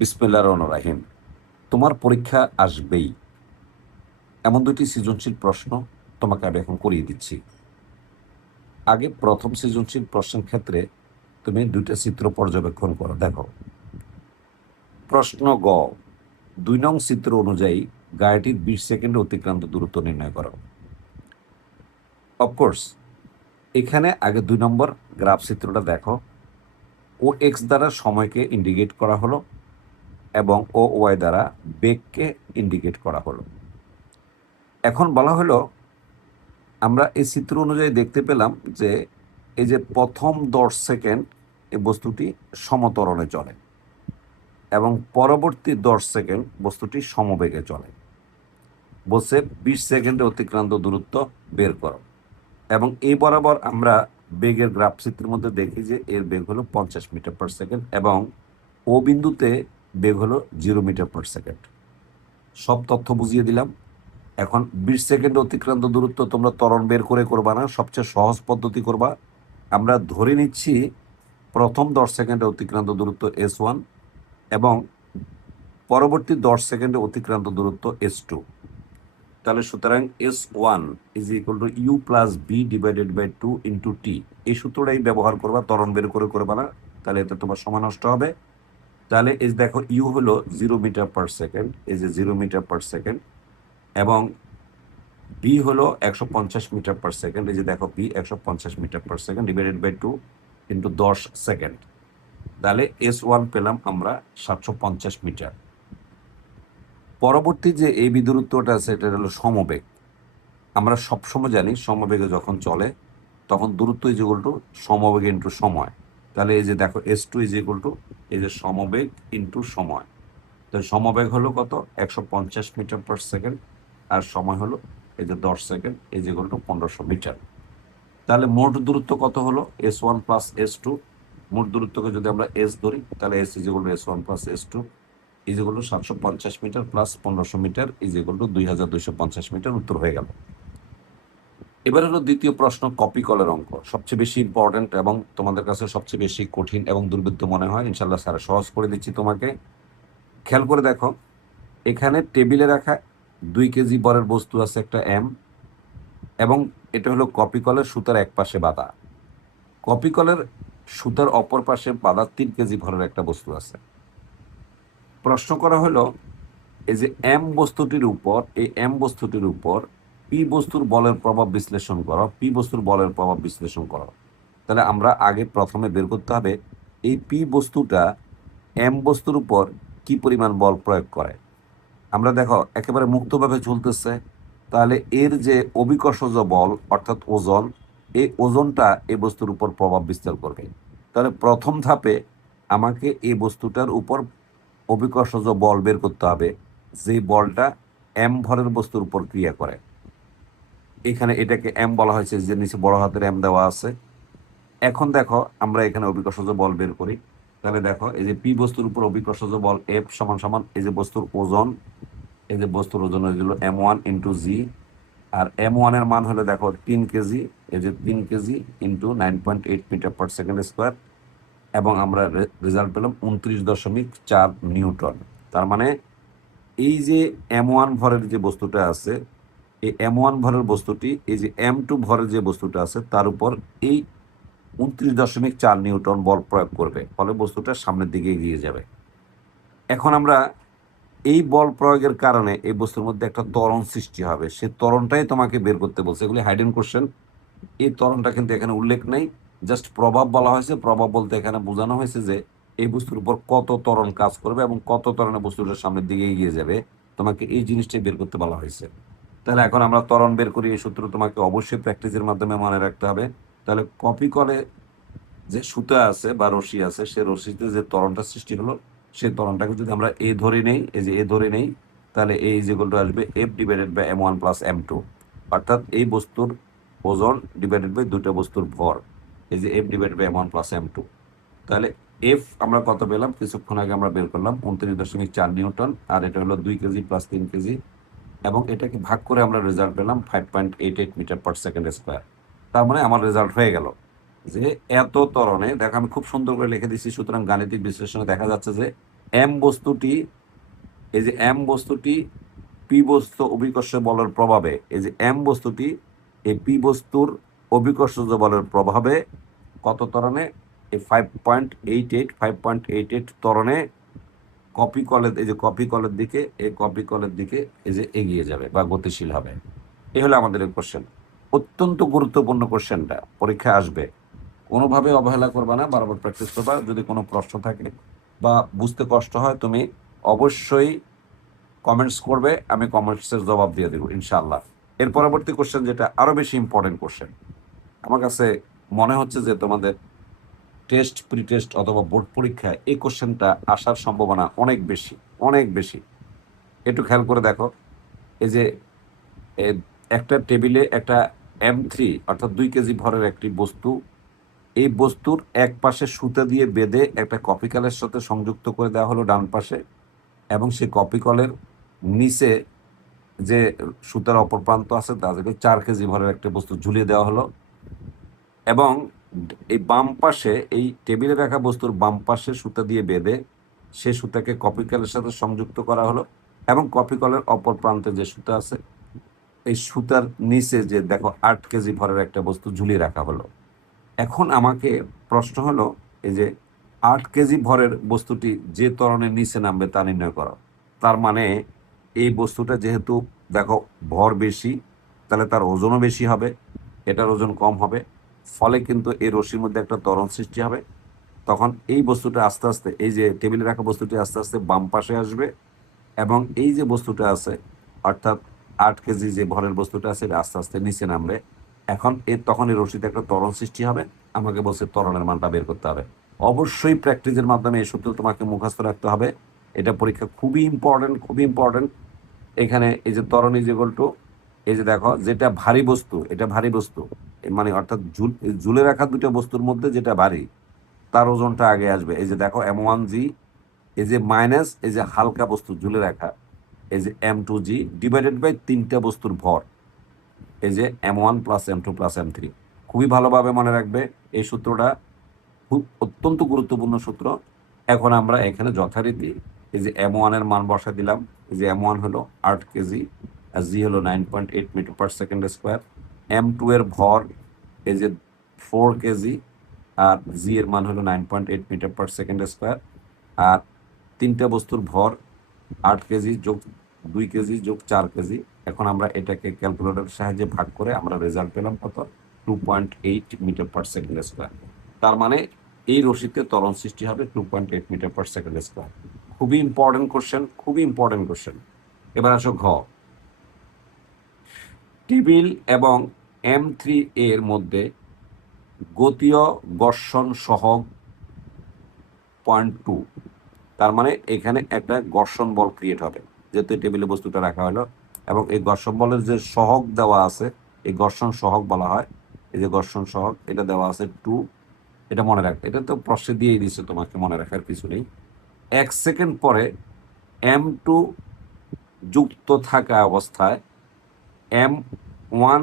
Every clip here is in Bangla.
বিসমিল্লাহির রহমানির রহিম। তোমার পরীক্ষা আসবেই, এমন দুটি সৃজনশীল প্রশ্ন তোমাকে আমি এখন করিয়ে দিচ্ছি। আগে প্রথম সৃজনশীল প্রশ্নের ক্ষেত্রে তুমি দুইটা চিত্র পর্যবেক্ষণ করো। দেখো, প্রশ্ন গ, 2 নং চিত্র অনুযায়ী গাড়িটির 20 সেকেন্ডে অতিক্রান্ত দূরত্ব নির্ণয় করো। অফকোর্স, এখানে আগে 2 নম্বর গ্রাফ চিত্রটা দেখো। ও এক্স দ্বারা সময়কে ইন্ডিকেট করা হলো এবং ও ওয়াই দ্বারা বেগকে ইন্ডিকেট করা হলো। এখন বলা হলো, আমরা এই চিত্র অনুযায়ী দেখতে পেলাম যে এই যে প্রথম 10 সেকেন্ড এই বস্তুটি সমত্বরণে চলে এবং পরবর্তী 10 সেকেন্ড বস্তুটি সমবেগে চলে। বলছে 20 সেকেন্ডে অতিক্রান্ত দূরত্ব বের করো, এবং এই বরাবর আমরা বেগের গ্রাফ চিত্রের মধ্যে দেখি যে এর বেগ হলো 50 মিটার/সেকেন্ড এবং ও বিন্দুতে বেগ হলো 0 মিটার/সেকেন্ড। সব তথ্য বুঝিয়ে দিলাম। এখন 20 সেকেন্ডে অতিক্রান্ত দূরত্ব তোমরা ত্বরণ বের করে করবা না, সবচেয়ে সহজ পদ্ধতি করবা। আমরা ধরে নিচ্ছি প্রথম 10 সেকেন্ডে অতিক্রান্ত দূরত্ব S1 এবং পরবর্তী 10 সেকেন্ডে অতিক্রান্ত দূরত্ব S2। তাহলে সুতরাং S1 is equal to u plus b divided by 2 into t. এই সূত্রটাই ব্যবহার করবা, ত্বরণ বের করে করবা না, তাহলে এতে তোমার সময় নষ্ট হবে। তাহলে এই দেখো, ইউ হলো 0 মিটার/সেকেন্ড, এই যে 0 মিটার/সেকেন্ড, এবং বি হলো 150 মিটার/সেকেন্ড, এই যে দেখো B 150 metre second divided by 2 into 10 second. তাহলে S1 পেলাম আমরা 750 মিটার। পরবর্তী যে এই বি দূরত্বটা আছে এটা হলো সমবেগ। আমরা সবসময় জানি সমবেগে যখন চলে তখন দূরত্ব ইজ ইকুয়াল টু সমবেগ ইন্টু সময়। তাহলে এই যে দেখো S2 ইজ ইকুয়াল টু এই যে সমবেগ ইন্টু সময়। তো সমবেগ হলো কত? 150 মিটার/সেকেন্ড, আর সময় হলো এই যে 10 second, is equal to 1500 metre. তাহলে মোট দূরত্ব কত হলো? S1 plus S2। মোট দূরত্বকে যদি আমরা S ধরি তাহলে S is equal to S1 plus S2 is equal to 750 metre plus 1500 metre is equal to 2250 metre. উত্তর হয়ে গেল। এবার হলো দ্বিতীয় প্রশ্ন, কপি কলের অঙ্ক, সবচেয়ে বেশি ইম্পর্টেন্ট এবং তোমাদের কাছে সবচেয়ে বেশি কঠিন এবং দুর্বৃত্ত মনে হয়। ইনশাল্লাহ স্যার সহজ করে দিচ্ছি তোমাকে। খেয়াল করে দেখো, এখানে টেবিলে রাখা 2 কেজি বরের বস্তু আছে একটা এম, এবং এটা হলো কপি কলের সুতার এক পাশে বাঁধা। কপি কলের সুতার অপর পাশে বাঁধা 3 কেজি ভরের একটা বস্তু আছে। প্রশ্ন করা হলো, এই যে এম বস্তুটির উপর, এই এম বস্তুটির উপর পি বস্তুর বলের প্রভাব বিশ্লেষণ করো, পি বস্তুর বলের প্রভাব বিশ্লেষণ করো। তাহলে আমরা আগে প্রথমে বের করতে হবে এই পি বস্তুটা এম বস্তুর উপর কি পরিমাণ বল প্রয়োগ করে। আমরা দেখো একেবারে মুক্তভাবে ঝুলতেছে, তাহলে এর যে অভিকর্ষজ বল অর্থাৎ ওজন, এই ওজনটা এই বস্তুর উপর প্রভাব বিস্তার করবে। তাহলে প্রথম ধাপে আমাকে এই বস্তুটার উপর অভিকর্ষজ বল বের করতে হবে, যে বলটা এম ভরের বস্তুর উপর ক্রিয়া করে। এখানে এটাকে এম বলা হয়েছে, যে নিচে বড় হাতের এম দেওয়া আছে। এখন দেখো আমরা এখানে অভিকর্ষজ বল বের করি। তাহলে দেখো, এই যে পি বস্তুর উপর অভিকর্ষজ বল এফ সমান সমান এই যে বস্তুর ওজন, এই যে বস্তুর ওজন হয়েছিল M1 ইন্টু জি, আর M1 এর মান হলো দেখো 3 কেজি, এই যে 3 কেজি ইন্টু 9.8 মিটার/সেকেন্ড স্কোয়ার, এবং আমরা রেজাল্ট পেলাম 29.4 নিউটন। তার মানে এই যে M1 ভরের যে বস্তুটা আছে, এই M1 ভরের বস্তুটি এই যে M2 ভরের যে বস্তুটা আছে তার উপর এই 29.4 নিউটন বল প্রয়োগ করবে, ফলে বস্তুটা সামনের দিকে এগিয়ে যাবে। এখন আমরা এই বল প্রয়োগের কারণে এই বস্তুর মধ্যে একটা ত্বরণ সৃষ্টি হবে, সে ত্বরণটাই তোমাকে বের করতে বলছে। এগুলি হাইডেন কোশ্চেন, এই ত্বরণটা কিন্তু এখানে উল্লেখ নেই, জাস্ট প্রভাব বলা হয়েছে। প্রভাব বলতে এখানে বোঝানো হয়েছে যে এই বস্তুর উপর কত ত্বরণ কাজ করবে এবং কত ত্বরণে বস্তুটা সামনের দিকে এগিয়ে যাবে, তোমাকে এই জিনিসটাই বের করতে বলা হয়েছে। তাহলে এখন আমরা ত্বরণ বের করি, এই সূত্র তোমাকে অবশ্যই প্র্যাকটিসের মাধ্যমে মনে রাখতে হবে। তাহলে কপি কলে যে সুতা আছে বা রশি আছে, সে রশিতে যে ত্বরণটা সৃষ্টি হলো, সেই ত্বরণটাকে যদি আমরা এ ধরে নেই, এই যে এ ধরে নেই, তাহলে এই যেগুলো আসবে F divided by M1 plus M2, অর্থাৎ এই বস্তুর ওজন ডিভাইডেড বাই দুটো বস্তুর ভর, এই যে F divided by M1 plus M2। তাহলে এফ আমরা কত পেলাম? কিছুক্ষণ আগে আমরা বের করলাম 29.4 নিউটন, আর এটা হলো 2 কেজি প্লাস 3 কেজি, এবং এটাকে ভাগ করে আমরা রেজাল্ট পেলাম 5.88 মিটার/সেকেন্ড স্কোয়ার। তার মানে আমার রেজাল্ট হয়ে গেল যে এত ত্বরণে, দেখো আমি খুব সুন্দর করে লিখে দিচ্ছি, সুতরাং গাণিতিক বিশ্লেষণে দেখা যাচ্ছে যে এম বস্তুটি, এই যে এম বস্তুটি পি বস্তু অভিকর্ষ বলের প্রভাবে, এই যে এম বস্তুটি এই পি বস্তুর অভিকর্ষজ বলের প্রভাবে কত ত্বরণে, এই 5.88 ত্বরণে কপি কলের, এই যে কপি কলের দিকে, এই কপি কলের দিকে এই যে এগিয়ে যাবে বা গতিশীল হবে। এই হলো আমাদের কোশ্চেন। অত্যন্ত গুরুত্বপূর্ণ কোশ্চেনটা, পরীক্ষা আসবে, কোনোভাবে অবহেলা করবা না, বারবার প্র্যাকটিস করবা। যদি কোনো প্রশ্ন থাকে বা বুঝতে কষ্ট হয়, তুমি অবশ্যই কমেন্টস করবে, আমি কমেন্টসের জবাব দিয়ে দেবো ইনশাআল্লাহ। এর পরবর্তী কোশ্চেন, যেটা আরো বেশি ইম্পর্টেন্ট কোশ্চেন, আমার কাছে মনে হচ্ছে যে তোমাদের টেস্ট, প্রি টেস্ট অথবা বোর্ড পরীক্ষায় এই কোশ্চেনটা আসার সম্ভাবনা অনেক বেশি, অনেক বেশি। একটু খেয়াল করে দেখো, এই যে একটা টেবিলে একটা M3 অর্থাৎ 2 কেজি ভরের একটি বস্তু, এই বস্তুর এক পাশে সুতা দিয়ে বেঁধে একটা কপি কলের সাথে সংযুক্ত করে দেওয়া হলো ডান পাশে, এবং সেই কপি কলের নিচে যে সুতার অপর প্রান্ত আছে তাদেরকে 4 কেজি ভরের একটা বস্তু ঝুলিয়ে দেওয়া হলো, এবং এই বাম পাশে এই টেবিলে রাখা বস্তুর বাম পাশে সুতা দিয়ে বেঁধে সেই সুতাকে কপি কলের সাথে সংযুক্ত করা হলো, এবং কপি কলের অপর প্রান্তে যে সুতা আছে এই সুতার নিচে যে দেখো 8 কেজি ভরের একটা বস্তু ঝুলিয়ে রাখা হলো। এখন আমাকে প্রশ্ন হলো, এই যে 8 কেজি ভরের বস্তুটি যে ত্বরণের নিচে নামবে তা নির্ণয় করো। তার মানে এই বস্তুটা যেহেতু দেখো ভর বেশি, তাহলে তার ওজনও বেশি হবে, এটার ওজন কম হবে, ফলে কিন্তু এই রশ্মির মধ্যে একটা ত্বরণ সৃষ্টি হবে। তখন এই বস্তুটা আস্তে আস্তে, এই যে টেবিলে রাখা বস্তুটি আস্তে আস্তে বাম পাশে আসবে, এবং এই যে বস্তুটা আছে অর্থাৎ 8 কেজি যে ভরের বস্তুটা আছে এটা আস্তে আস্তে নিচে নামবে। এখন তখন এই রশিতে একটা ত্বরণ সৃষ্টি হবে। আমাকে বলছে ত্বরণের মানটা বের করতে হবে। অবশ্যই প্র্যাকটিসের মাধ্যমে এই সূত্র তোমাকে মুখস্থ রাখতে হবে। এটা পরীক্ষা খুবই ইম্পর্টেন্ট, খুবই ইম্পর্টেন্ট। এখানে এই যে ত্বরণ ইজ ইকুয়াল টু, এই যে দেখো যেটা ভারী বস্তু, এটা ভারী বস্তু, মানে অর্থাৎ ঝুলে রাখা দুটো বস্তুর মধ্যে যেটা ভারী তার ওজনটা আগে আসবে। এই যে দেখো M1G, এই যে মাইনাস এই যে হালকা বস্তু ঝুলে রাখা, এই যে M2G ডিভাইডেড বাই তিনটা বস্তুর ভর, এই যে M1 plus M2 plus M3। খুবই ভালোভাবে মনে রাখবে এই সূত্রটা, খুব অত্যন্ত গুরুত্বপূর্ণ সূত্র। এখন আমরা এখানে যথারীতি এই যে M1 এর মান বসা দিলাম। এই যে M1 হলো 8 কেজি, আর G হলো 9.8 metre per second square. M2 এর ভর এই যে 4 কেজি, আর G এর মান হলো 9.8 মিটার পার সেকেন্ড স্কোয়ার। আর তিনটা বস্তুর ভর 8 কেজি যোগ 2 কেজি যোগ 4 কেজি। এখন আমরা এটাকে ক্যালকুলেটরের সাহায্যে ভাগ করে আমরা রেজাল্ট পেলাম কত, 2.8 মিটার পার সেকেন্ড স্কোয়ার। তার মানে এই রশিতে ত্বরণ সৃষ্টি হবে 2.8 মিটার পার সেকেন্ড স্কোয়ার। খুবই ইম্পর্টেন্ট কোশ্চেন, খুবই ইম্পর্টেন্ট কোশ্চেন। এবার আসো ঘ, টেবিল এবং M3 এর মধ্যে গতীয় ঘর্ষণ সহগ 0.2। তার মানে এখানে একটা ঘর্ষণ বল ক্রিয়েট হবে, যেহেতু টেবিলে বস্তুটা রাখা হলো, এবং এই ঘর্ষণ বলের যে সহগ দেওয়া আছে এই ঘর্ষণ সহগ বলা হয়। এই যে ঘর্ষণ সহগ এটা দেওয়া আছে 2। এটা মনে রাখবে, এটা তো প্রশ্নে দিয়েই দিচ্ছে, তোমাকে মনে রাখার কিছু নেই। 1 সেকেন্ড পরে M2 যুক্ত থাকা অবস্থায় M1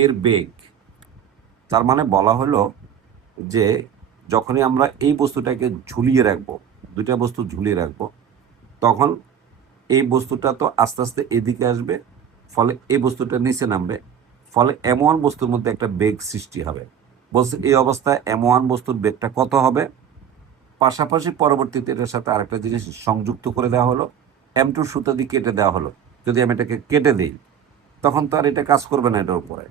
এর বেগ, তার মানে বলা হলো যে যখনই আমরা এই বস্তুটাকে ঝুলিয়ে রাখবো, দুইটা বস্তু ঝুলিয়ে রাখবো, তখন এই বস্তুটা তো আস্তে আস্তে এদিকে আসবে, ফলে এই বস্তুটা নিচে নামবে, ফলে M1 বস্তুর মধ্যে একটা বেগ সৃষ্টি হবে। বলছে এই অবস্থায় M1 বস্তুর বেগটা কত হবে, পাশাপাশি পরবর্তীতে এটার সাথে আরেকটা জিনিস সংযুক্ত করে দেওয়া হলো, M2 সুতা দিয়ে কেটে দেওয়া হলো। যদি আমি এটাকে কেটে দিই তখন তো আর এটা কাজ করবে না এটার উপরে।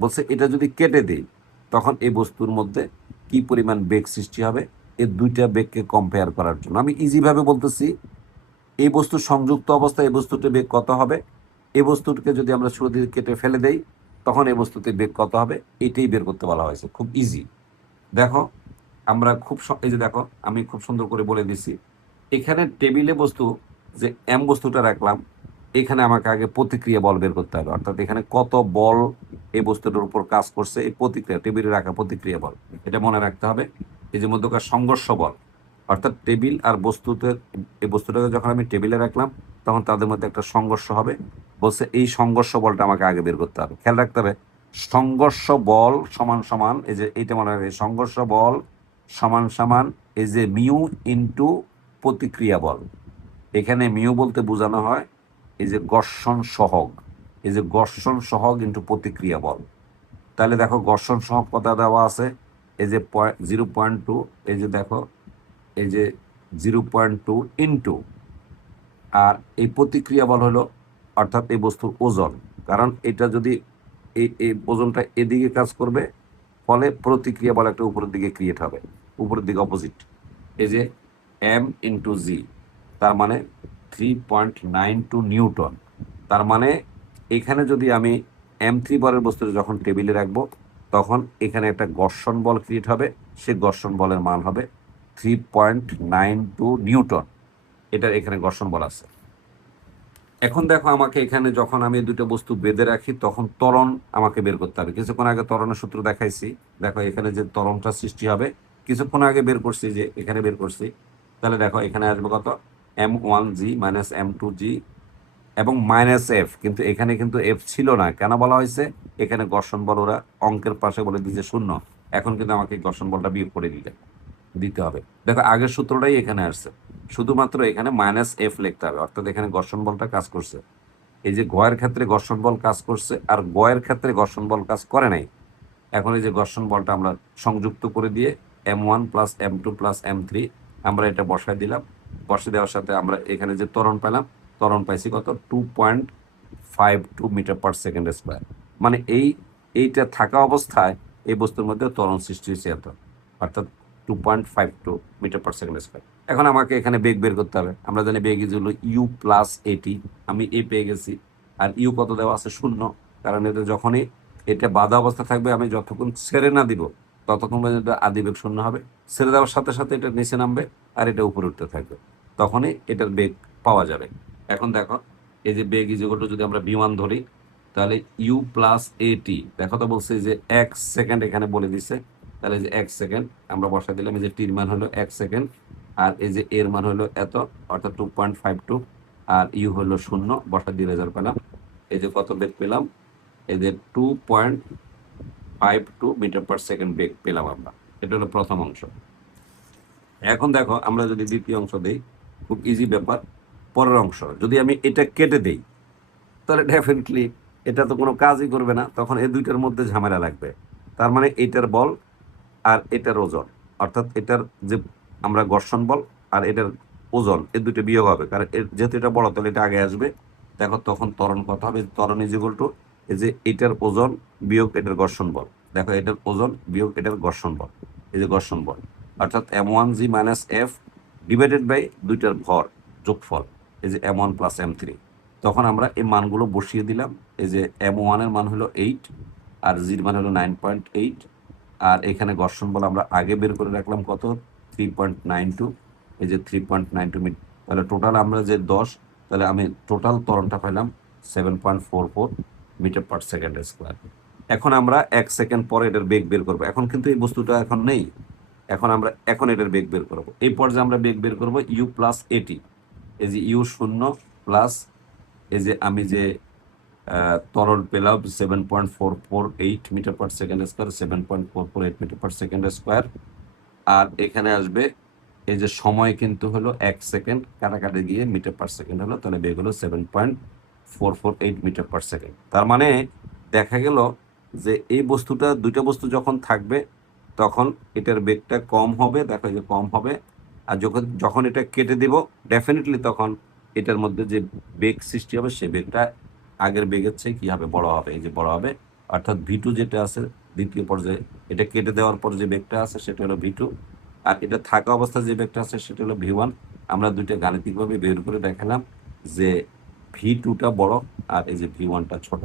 বলছে এটা যদি কেটে দিই তখন এই বস্তুর মধ্যে কি পরিমাণ বেগ সৃষ্টি হবে, এই দুইটা বেগকে কম্পেয়ার করার জন্য আমি ইজিভাবে বলতেছি, এই বস্তু সংযুক্ত অবস্থায় এই বস্তুটির বেগ কত হবে, এই বস্তুটিকে যদি আমরা শুরু দিয়ে কেটে ফেলে দেই তখন এই বস্তুটির বেগ কত হবে, এটাই বের করতে বলা হয়েছে। খুব ইজি। দেখো আমরা এই যে দেখো আমি খুব সুন্দর করে বলে দিচ্ছি, এখানে টেবিলে বস্তু যে M বস্তুটা রাখলাম, এখানে আমাকে আগে প্রতিক্রিয়া বল বের করতে হবে, অর্থাৎ এখানে কত বল এই বস্তুটার উপর কাজ করছে, এই প্রতিক্রিয়া টেবিলে রাখা প্রতিক্রিয়া বল, এটা মনে রাখতে হবে। এই যে মধ্যকার সংঘর্ষ বল, অর্থাৎ টেবিল আর বস্তুতে, এই বস্তুটাকে যখন আমি টেবিলে রাখলাম তখন তাদের মধ্যে একটা সংঘর্ষ হবে। বলছে এই সংঘর্ষ বলটা আমাকে আগে বের করতে হবে। খেয়াল রাখতে হবে, সংঘর্ষ বল সমান সমান, এই যে এইটা মনে রাখবে, সংঘর্ষ বল সমান সমান এই যে মিউ ইন্টু প্রতিক্রিয়া বল। এখানে মিউ বলতে বোঝানো হয় এই যে ঘর্ষণ সহগ, এই যে ঘর্ষণ সহগ ইন্টু প্রতিক্রিয়া বল। তাহলে দেখো ঘর্ষণ সহগ কত দেওয়া আছে, এই যে 0.2, এই যে দেখো এই যে 0.2 ইন্টু, আর এই প্রতিক্রিয়া বল হলো অর্থাৎ এই বস্তুর ওজন, কারণ এটা যদি এই ওজনটা এদিকে কাজ করবে, ফলে প্রতিক্রিয়া বল একটা উপরের দিকে ক্রিয়েট হবে, উপরের দিকে অপোজিট। এই যে এম ইন্টু জি, তার মানে 3.92 নিউটন। তার মানে এখানে যদি আমি M3 বলের বস্তুটা যখন টেবিলে রাখবো, তখন এখানে একটা ঘর্ষণ বল ক্রিয়েট হবে, সেই ঘর্ষণ বলের মান হবে 3.92 নিউটন। এটার এখানে ঘর্ষণ বল আছে। এখন দেখো আমাকে এখানে যখন আমি দুটো বস্তু বেঁধে রাখি, তখন ত্বরণ আমাকে বের করতে হবে। কিছুক্ষণ আগে ত্বরণের সূত্র দেখাইছি, দেখো এখানে যে ত্বরণটা সৃষ্টি হবে কিছুক্ষণ আগে বের করছি, যে এখানে বের করছি। তাহলে দেখো এখানে আসবে কত, M1G মাইনাস M2G এবং মাইনাস এফ, কিন্তু এখানে কিন্তু এফ ছিল না। কেন বলা হয়েছে, এখানে ঘর্ষণ বল ওরা অঙ্কের পাশে বলে দিয়েছে শূন্য, এখন কিন্তু আমাকে ঘর্ষণ বলটা বিয়োগ করে দিতে হবে। দেখো আগের সূত্রটাই এখানে আসছে, শুধুমাত্র এখানে মাইনাস এফ লিখতে হবে, অর্থাৎ এখানে ঘর্ষণ বলটা কাজ করছে। এই যে গয়ের ক্ষেত্রে ঘর্ষণ বল কাজ করছে, আর গয়ের ক্ষেত্রে ঘর্ষণ বল কাজ করে নাই। এখন এই যে ঘর্ষণ বলটা আমরা সংযুক্ত করে দিয়ে M1 plus M2 plus M3 আমরা এটা বসায় দিলাম। বসে দেওয়ার সাথে আমরা এখানে যে ত্বরণ পেলাম, ত্বরণ পাইছি কত, 2.52 মিটার পার সেকেন্ড স্কোয়ার। মানে এইটা থাকা অবস্থায় এই বস্তুর মধ্যে ত্বরণ সৃষ্টি হয়েছে এত, অর্থাৎ 2.52 মিটার পার সেকেন্ড স্কোয়ার। এখন আমাকে এখানে বেগ বের করতে হবে। আমরা জানি বেগ ইজ হলো ইউ প্লাস এটি, আমি এ পেয়ে গেছি। আর ইউ কত দেওয়া আছে, শূন্য, কারণ এটা যখনই এটা বাধা অবস্থা থাকবে, আমি যতক্ষণ ছেড়ে না দিব ততক্ষণ পর্যন্ত আদিবেগ শূন্য হবে। ছেড়ে দেওয়ার সাথে সাথে এটা নিচে নামবে আর এটা উপরে উঠতে থাকবে, তখনই এটার বেগ পাওয়া যাবে। এখন দেখো এই যে বেগ ইজ ইকুয়াল টু, যদি আমরা বিমান ধরি, তাহলে ইউ প্লাস এটি, দেখো তো বলছে যে 1 সেকেন্ড এখানে বলে দিছে, তাহলে যে 1 সেকেন্ড আমরা বসা দিলাম। এই যে টির মান হলো 1 সেকেন্ড, আর এই যে এর মান হলো এত, অর্থাৎ 2.52, আর ইউ হলো শূন্য, বসা দিয়ে রেজাল্ট পেলাম। এই যে কত বেগ পেলাম, এদের 2.52 মিটার পার সেকেন্ড বেগ পেলাম আমরা। এটা হলো প্রথম অংশ। এখন দেখো আমরা যদি দ্বিতীয় অংশ দিই, খুব ইজি ব্যাপার। পরের অংশ যদি আমি এটা কেটে দিই, তাহলে ডেফিনেটলি এটা তো কোনো কাজই করবে না, তখন এই দুইটার মধ্যে ঝামেলা লাগবে। তার মানে এটার বল আর এটার ওজন, অর্থাৎ এটার যে আমরা ঘর্ষণ বল আর এটার ওজন, এই দুটো বিয়োগ হবে, কারণ যেহেতু এটা বড় তাহলে এটা আগে আসবে। দেখো তখন ত্বরণ কত হবে, ত্বরণ ইজ ইকুয়াল টু এই যে এটার ওজন বিয়োগ এটার ঘর্ষণ বল। দেখো এটার ওজন বিয়োগ এটার ঘর্ষণ বল, এই যে ঘর্ষণ বল, অর্থাৎ M1G minus F divided by দুইটার ভর যোগফল, এই যে M1 প্লাস M3। তখন আমরা এই মানগুলো বসিয়ে দিলাম। এই যে M1 এর মান হলো 8, আর জির মান হলো 9.8, আর এখানে ঘর্ষণ বল আমরা আগে বের করে রাখলাম কত, 3.92, এই যে 3.92 মিটার। তাহলে টোটাল আমরা যে 10, তাহলে আমি টোটাল ত্বরণটা পেলাম 7.44 মিটার পার সেকেন্ড স্কোয়ার। এখন আমরা 1 সেকেন্ড পরে এটার বেগ বের করবো। এখন কিন্তু এই বস্তুটা এখন নেই, এখন আমরা এটার বেগ বের করবো। এই পর্যায়ে আমরা বেগ বের করবো ইউ প্লাস এটি, এই যে ইউ শূন্য প্লাস এই যে আমি যে ত্বরণ পেলাম 7.448 metre per second square, 7.448 metre per second square. আর এখানে আসবে এই যে সময় কিন্তু হলো 1 সেকেন্ড, কাটাকাটি গিয়ে মিটার পার সেকেন্ড হলো, তাহলে বেগ হলো 7.448 মিটার পার সেকেন্ড। তার মানে দেখা গেল যে এই বস্তুটা, দুইটা বস্তু যখন থাকবে তখন এটার বেগটা কম হবে, দেখো যে কম হবে। আর যখন যখন এটা কেটে দিব, ডেফিনেটলি তখন এটার মধ্যে যে বেগ সৃষ্টি হবে সেই বেগটা আগের বেগের চেয়ে কি হবে, বড় হবে, এই যে বড় হবে। অর্থাৎ V2 যেটা আছে দ্বিতীয় পর্যায়ে, এটা কেটে দেওয়ার পর যে বেগটা আছে সেটা হলো V2, আর এটা থাকা অবস্থায় যে বেগটা আছে সেটা হলো V1। আমরা দুইটা গাণিতিকভাবে বের করে দেখালাম যে V2টা বড় আর এই যে V1টা ছোট।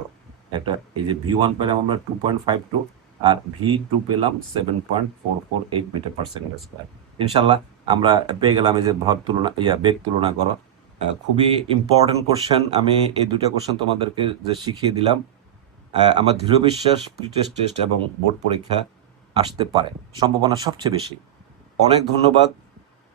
একটা এই যে V1 পেলাম আমরা 2.52, আর V2 পেলাম 7.448 মিটার পার সেকেন্ড স্কোয়ার। ইনশাল্লাহ আমরা পেয়ে গেলাম এই যে ভর তুলনা, বেগ তুলনা করো। খুবই ইম্পর্টেন্ট কোশ্চেন। আমি এই দুইটা কোশ্চেন তোমাদেরকে যে শিখিয়ে দিলাম, আমার দৃঢ় বিশ্বাস প্রি টেস্ট এবং বোর্ড পরীক্ষা আসতে পারে, সম্ভাবনা সবচেয়ে বেশি। অনেক ধন্যবাদ।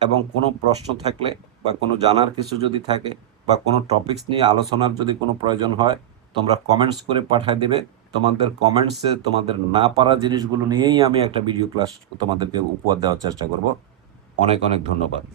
এবং কোনো প্রশ্ন থাকলে বা কোনো জানার কিছু যদি থাকে বা কোনো টপিকস নিয়ে আলোচনার যদি কোনো প্রয়োজন হয়, তোমরা কমেন্টস করে পাঠিয়ে দেবে। তোমাদের কমেন্টসে তোমাদের না পারা জিনিসগুলো নিয়েই আমি একটা ভিডিও ক্লাস তোমাদেরকে উপহার দেওয়ার চেষ্টা করব। অনেক অনেক ধন্যবাদ।